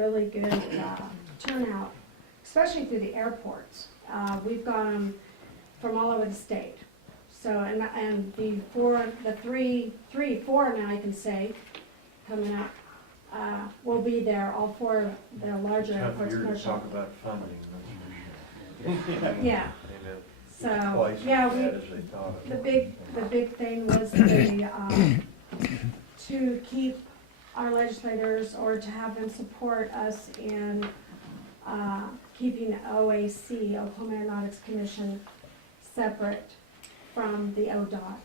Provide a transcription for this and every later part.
really good turnout, especially through the airports. We've got them from all over the state. So, and the four now I can say, coming up, will be there, all four of the larger Time for airports. you to commercial. talk about funding. Yeah. So, So, yeah, the big thing was to keep our legislators, or to have them support us in keeping OAC, Oklahoma Aeronautics Commission, separate from the ODOT.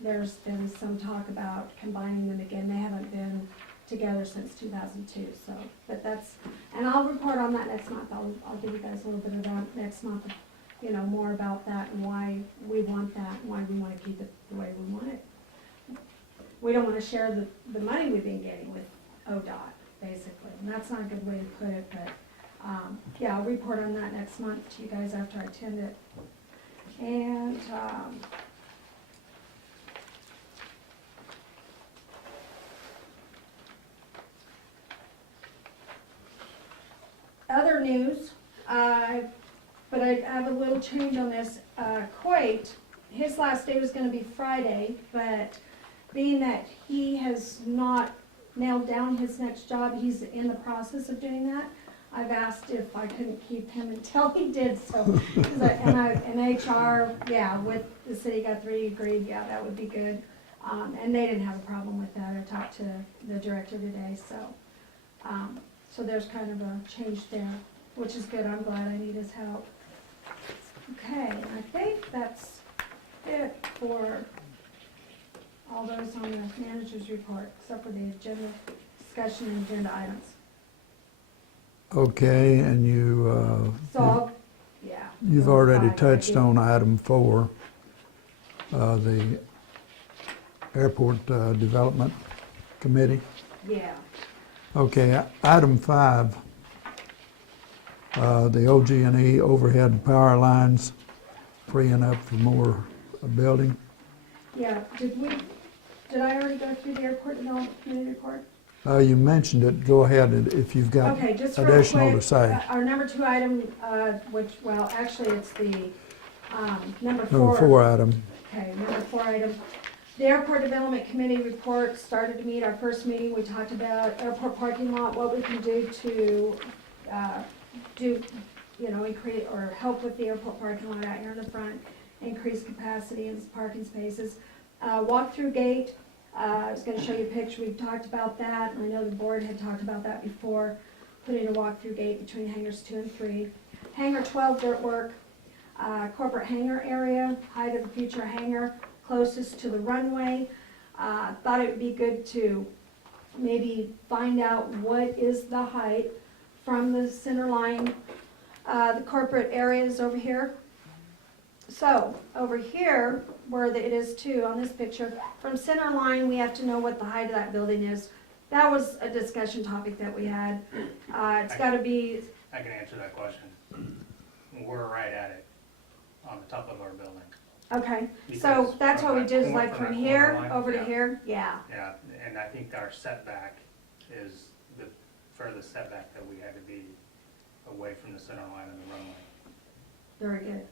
There's been some talk about combining them again. They haven't been together since 2002, so, but that's, and I'll report on that next month. I'll give you guys a little bit of that next month, you know, more about that and why we want that, and why we want to keep it the way we want it. We don't want to share the money we've been getting with ODOT, basically, and that's not a good way to put it, but, yeah, I'll report on that next month to you guys after I attend it. And, other news, but I have a little change on this. Coit, his last day was gonna be Friday, but being that he has not nailed down his next job, he's in the process of doing that. I've asked if I couldn't keep him until he did so. And HR, yeah, with the city Guthrie agreed, yeah, that would be good. And they didn't have a problem with that. I talked to the director today, so. So there's kind of a change there, which is good. I'm glad. I need his help. Okay, I think that's it for all those on the manager's report, except for the agenda discussion and agenda items. Okay, and Yeah. you've already Right, touched I did. on item 4, the Airport Development Committee. Yeah. Okay, item 5, the OG&E overhead power lines freeing up for more building. Yeah, did I already go through the airport development committee report? You mentioned it, go ahead if you've got Okay, just real additional quick, to say. our number 2 item, which, well, actually it's the, number 4. Number 4 item. Okay, number 4 item. The Airport Development Committee report started to meet. Our first meeting, we talked about airport parking lot, what we can do to, increase or help with the airport parking lot out here in the front, increase capacity in parking spaces. Walk-through gate, I was gonna show you a picture. We've talked about that, and I know the board had talked about that before, putting a walk-through gate between hangars 2 and 3. Hangar 12 dirt work, corporate hangar area, height of the future hangar, closest to the runway. Thought it would be good to maybe find out what is the height from the center line. The corporate area is over here. So, over here, where it is too, on this picture, from center line, we have to know what the height of that building is. That was a discussion topic that we had. It's gotta be, I can answer that question. We're right at it, on the top of our building. okay, so Because that's what we did, is like that from corner here line, over to yeah. here, yeah. Yeah, and I think our setback is the furthest setback that we had to be away from the center line of the runway. Very good,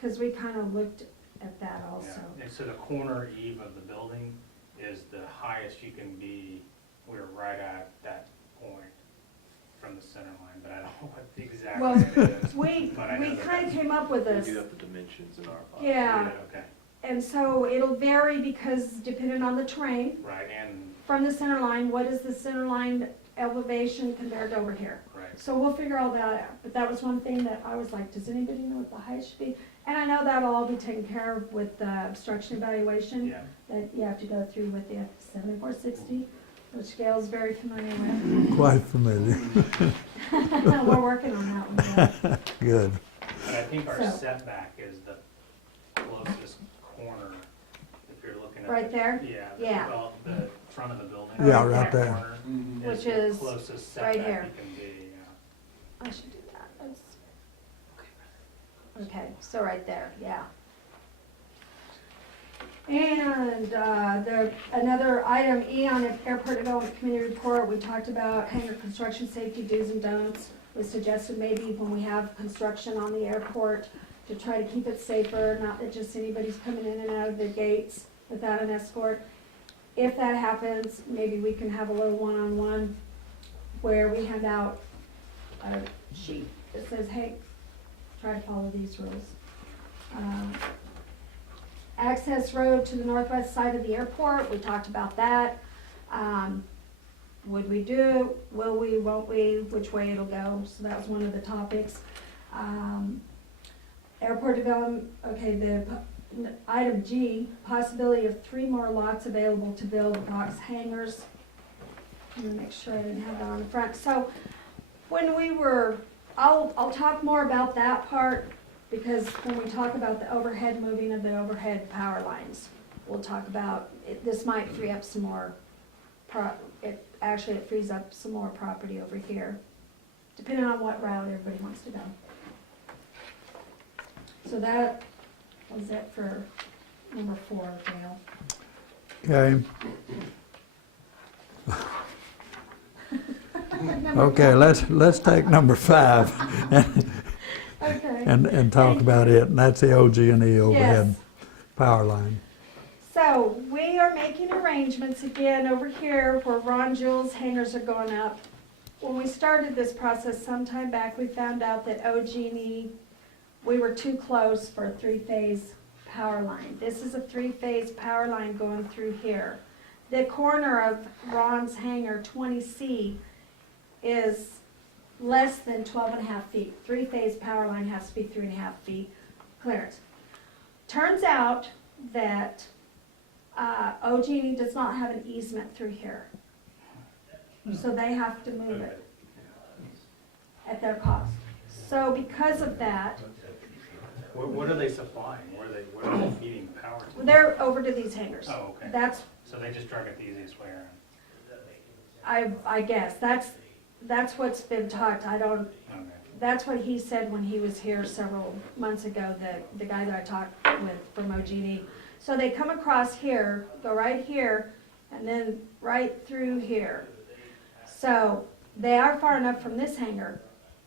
because we kind of looked at that also. Yeah. And so the corner eve of the building is the highest you can be. We're right at that point from the center line, but I don't know what the exact Well, it is. We But I know that kind of that's- came up with We this, do have the dimensions in our file. yeah, Okay, and so it'll vary because depending on the terrain, right, and, from the center line, what is the center line elevation compared to over here? right. So we'll figure all that out, but that was one thing that I was like, does anybody know what the height should be? And I know that'll all be taken care of with the obstruction evaluation Yeah, that you have to go through with the 7460, which Gail's very familiar with. Quite familiar. We're working on that one, Gail. Good. but I think our So- setback is the closest corner, if you're looking at. Right the- there? Yeah. Yeah. Well, the front of the building. Yeah, right that there. corner Which the is closest right setback here. you can be, yeah. I should do that. Okay, so right there, yeah. And another item E on the Airport Development Committee report, we talked about hangar construction safety do's and don'ts. We suggested maybe when we have construction on the airport to try to keep it safer, not that just anybody's coming in and out of the gates without an escort. If that happens, maybe we can have a little one-on-one where we hand out a sheet that says, hey, try to follow these rules. Access road to the northwest side of the airport, we talked about that. Would we do, will we, won't we, which way it'll go, so that was one of the topics. Airport development, okay, item G, possibility of 3 more lots available to build box hangars. Let me make sure I didn't have that on the front. So when we were, I'll talk more about that part, because when we talk about the overhead moving of the overhead power lines, we'll talk about, this might free up some more, it frees up some more property over here, depending on what route everybody wants to go. So that was it for number 4, Dale. Okay. Okay, let's take number 5 Okay. and talk about it, and that's the OG&E overhead Yes. power line. So we are making arrangements again over here where Ron Jules hangars are going up. When we started this process sometime back, we found out that OG&E, we were too close for a 3-phase power line. This is a 3-phase power line going through here. The corner of Ron's hangar 20C is less than 12.5 feet. 3-phase power line has to be 3.5 feet clearance. Turns out that OG&E does not have an easement through here. So they have to move it at their cost. So because of that, What are they supplying? What are they feeding power to? they're over to these hangars. Oh, okay. That's, So they just drug it the easiest way around. I guess, that's what's been talked. I don't, Okay. that's what he said when he was here several months ago, the guy that I talked with from OG&E. So they come across here, go right here, and then right through here. So they are far enough from this hangar.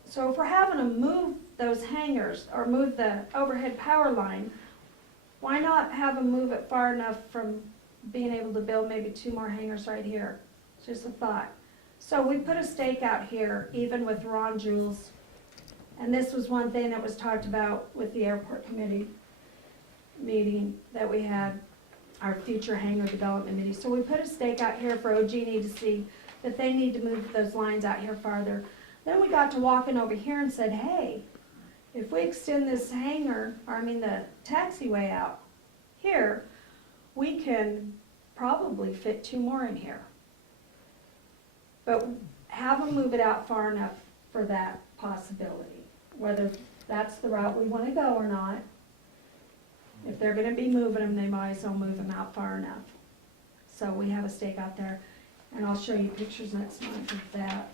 So if we're having to move those hangars or move the overhead power line, why not have them move it far enough from being able to build maybe 2 more hangars right here? It's just a thought. So we put a stake out here, even with Ron Jules. And this was one thing that was talked about with the airport committee meeting that we had, our future hangar development meeting. So we put a stake out here for OG&E to see that they need to move those lines out here farther. Then we got to walking over here and said, hey, if we extend this hangar, or I mean the taxiway out here, we can probably fit 2 more in here. But have them move it out far enough for that possibility, whether that's the route we want to go or not. If they're going to be moving them, they might as well move them out far enough. So we have a stake out there, and I'll show you pictures next month of that.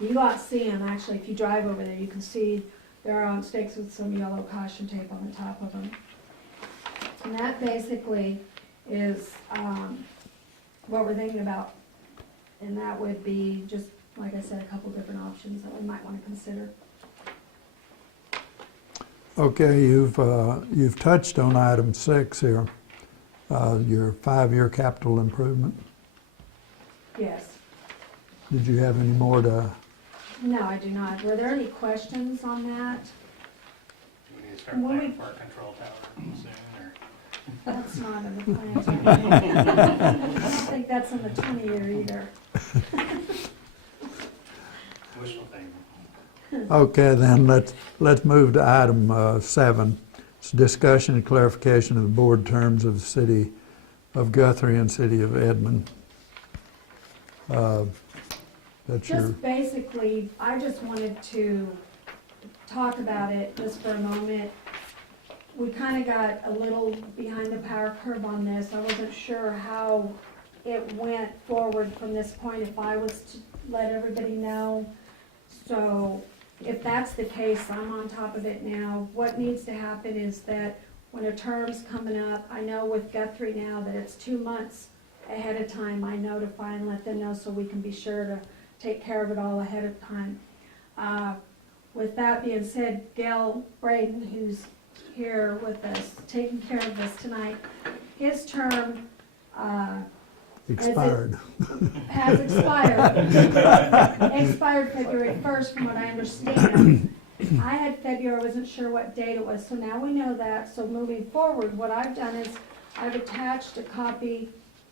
You go out and see them, actually, if you drive over there, you can see they're on stakes with some yellow caution tape on the top of them. And that basically is what we're thinking about. And that would be just, like I said, a couple different options that we might want to consider. Okay, you've touched on item 6 here, your 5-year capital improvement. Yes. Did you have any more to? No, I do not. Were there any questions on that? Do we need to start When we- planning for a control tower soon, or? That's not in the plans. I don't think that's in the 20-year either. Wishful thinking. Okay, then let's move to item 7. It's discussion and clarification of the board terms of the city of Guthrie and city of Edmond. That's your, Just basically, I just wanted to talk about it just for a moment. We kind of got a little behind the power curve on this. I wasn't sure how it went forward from this point, if I was to let everybody know. So if that's the case, I'm on top of it now. What needs to happen is that when a term's coming up. I know with Guthrie now that it's 2 months ahead of time, I notify and let them know so we can be sure to take care of it all ahead of time. With that being said, Gail Braden, who's here with us, taking care of this tonight, his term Expired. has expired. Expired February 1st, from what I understand. I had February, I wasn't sure what date it was, so now we know that. So moving forward, what I've done is I've attached a copy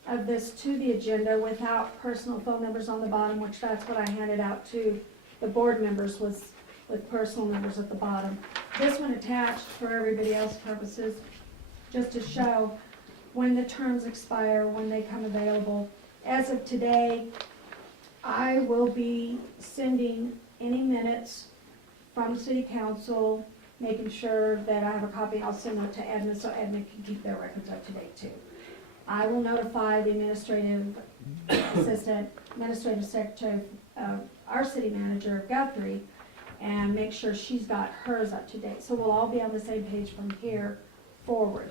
of this to the agenda without personal phone numbers on the bottom, which that's what I handed out to the board members, was with personal numbers at the bottom. This one attached for everybody else's purposes, just to show when the terms expire, when they come available. As of today, I will be sending any minutes from city council, making sure that I have a copy. I'll send that to Edmond, so Edmond can keep their records up to date too. I will notify the administrative assistant, administrative secretary of our city manager, Guthrie, and make sure she's got hers up to date. So we'll all be on the same page from here forward.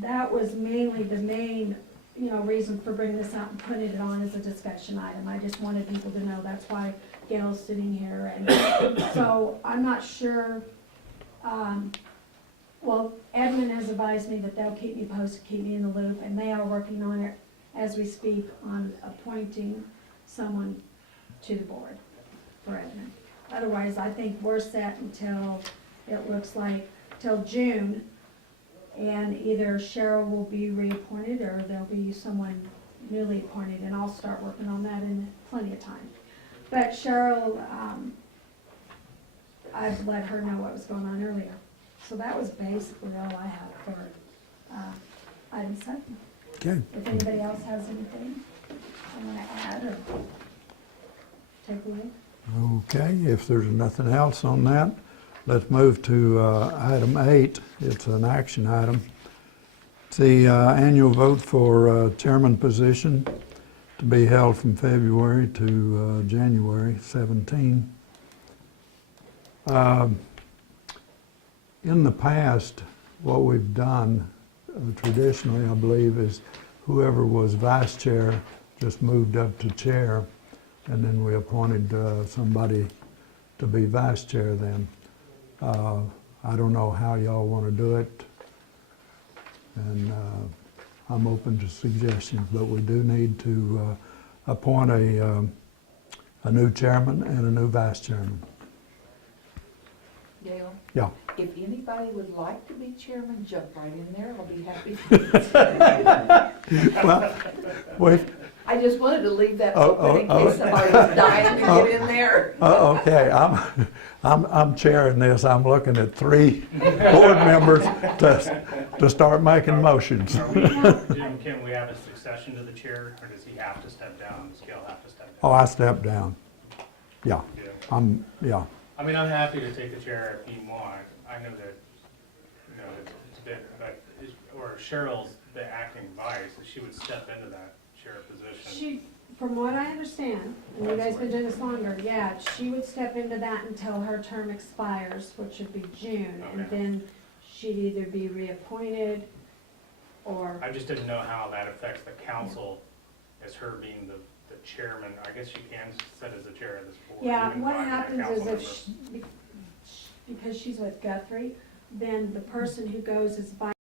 That was mainly the main, reason for bringing this out and putting it on as a discussion item. I just wanted people to know that's why Gail's sitting here. And so I'm not sure, Edmond has advised me that they'll keep me posted, keep me in the loop, and they are working on it as we speak on appointing someone to the board for Edmond. Otherwise, I think we're set until, it looks like, till June, and either Cheryl will be reappointed or there'll be someone newly appointed, and I'll start working on that in plenty of time. But Cheryl, I've let her know what was going on earlier. So that was basically all I have for item 7. Okay. If anybody else has anything I want to add or take away. Okay, if there's nothing else on that, let's move to item 8. It's an action item. It's the annual vote for chairman position to be held from February to January 17. In the past, what we've done traditionally, I believe, is whoever was vice chair just moved up to chair, and then we appointed somebody to be vice chair then. I don't know how y'all want to do it, and I'm open to suggestions, but we do need to appoint a new chairman and a new vice chairman. Gail? Yeah. If anybody would like to be chairman, jump right in there, I'll be happy. Well, wait. I just wanted to leave that open in case somebody was dying to get in there. Okay, I'm chairing this. I'm looking at 3 board members to start making motions. Jim, can we have a succession to the chair, or does he have to step down? Does Gail have to step down? Oh, I stepped down. Yeah, Yeah. yeah. I mean, I'm happy to take the chair if you want. I know that, it's a bit, but, or Cheryl's the acting vice, and she would step into that chair position. She, from what I understand, and you guys been doing this longer, yeah, she would step into that until her term expires, which would be June, and Okay. then she'd either be reappointed or, I just didn't know how that affects the council as her being the chairman. I guess she can sit as the chair of this board. yeah, even what if I'm a happens is council if, member. because she's with Guthrie, then the person who goes as vice